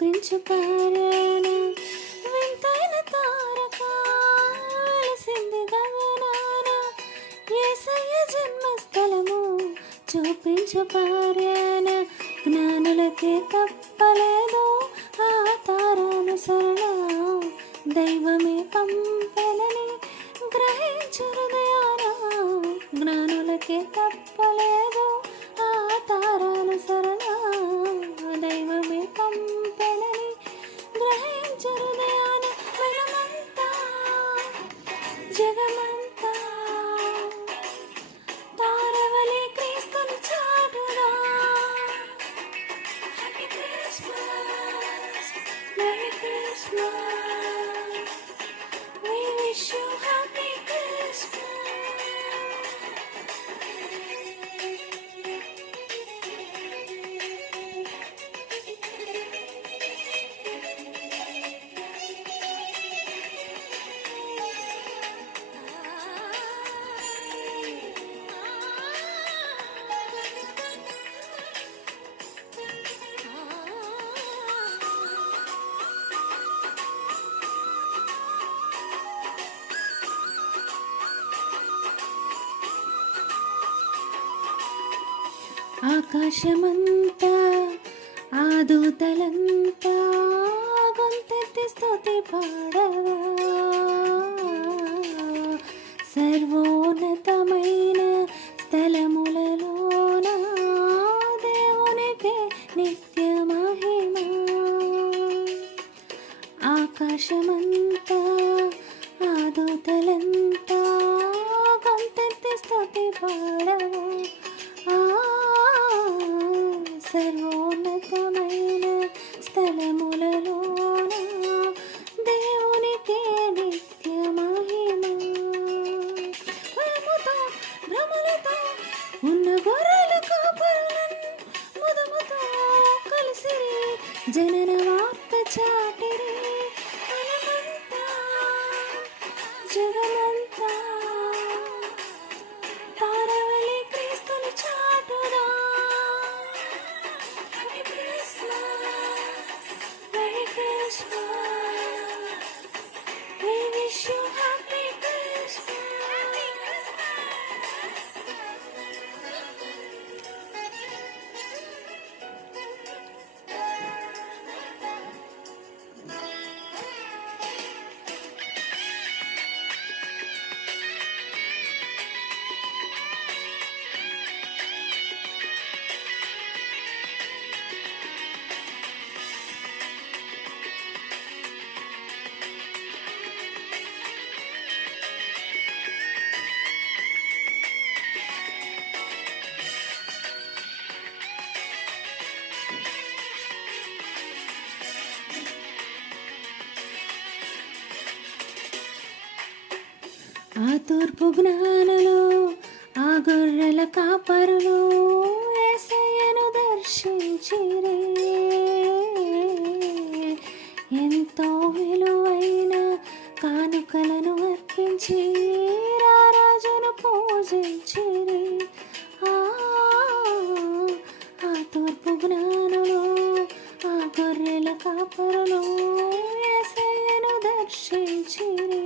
చూపించు కార్యాన వింతైన తారక వెలసింది గగనాన యేసయ్య జన్మస్థలము చూపించు కార్యాన జ్ఞానులకే తప్పలేదు ఆ తారానుసరణ దైవమే పంపెనని గ్రహించు హృదయాన జ్ఞానులకే తప్పలేదు ఆ తారానుసరణ దైవమే పంపెనని గ్రహించు హృదయాన మనమంతా జగమంతా తారవలే క్రీస్తుని చాటుదా happy Christmas merry Christmas we wish you happy Christmas. ఆకాశమంతా ఆ దూతలంతా గొంతెత్తి స్తుతి పాడవా సర్వోన్నతమైన స్థలములలోన దేవునికే నిత్య మహిమ ఆకాశమంతా ఆ దూతలంతా గొంతెత్తి స్తుతి పాడవా సర్వోన్నతమైన స్థలములలోన దేవునికే నిత్య మహిమ భయముతో భ్రమలతో ఉన్న గొర్రెల కాపరులను ముదముతో కలిసిరి జనన వార్త చాటిరి మనమంతా జగమంతా తారవలే క్రీస్తుని చాటుదా we wish you happy Christmas. ఆ తూర్పు జ్ఞానులు ఆ గొర్రెల కాపరులు యేసయ్యను దర్శించిరే ఎంతో విలువైన కానుకలను అర్పించి రారాజును పూజించిరే ఆ తూర్పు జ్ఞానులు ఆ గొర్రెల కాపరులు యేసయ్యను దర్శించిరే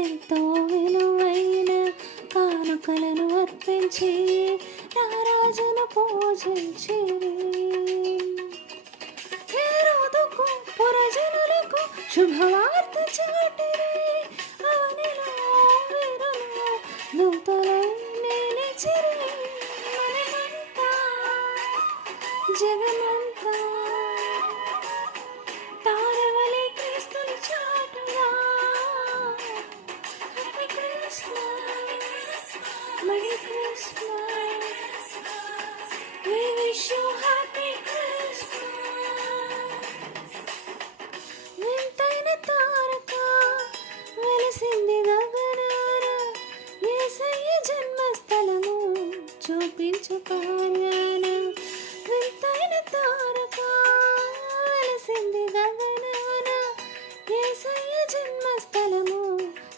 ఎంతో విలువైన కానుకలను అర్పించి రారాజును పూజించిరి హేరోదుకు పురజనులకు శుభవార్త చాటిరి అవనిలో వీరులు దూతలై నిలిచిరి మనమంతా జగమంతా తారవలే క్రీస్తుని చాటుదా happy Christmas merry Christmas we wish you happy Christmas. వింతైన తారక వెలసింది గగనాన యేసయ్య జన్మస్థలము చూపించు కార్యాన వింతైన తారక వెలసింది గగనాన యేసయ్య జన్మస్థలము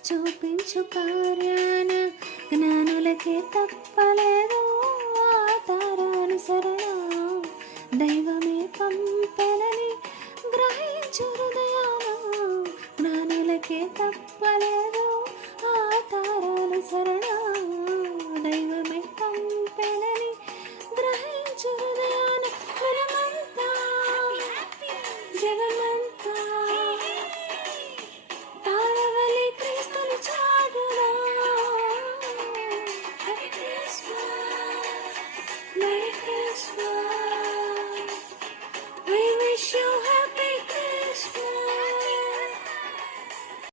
చూపించు కార్యాన జ్ఞానులకే తప్పలేదు ఆ తారానుసరణ దైవ పంపెనని గ్రహించు హృదయాన జ్ఞానులకే తప్పలేదు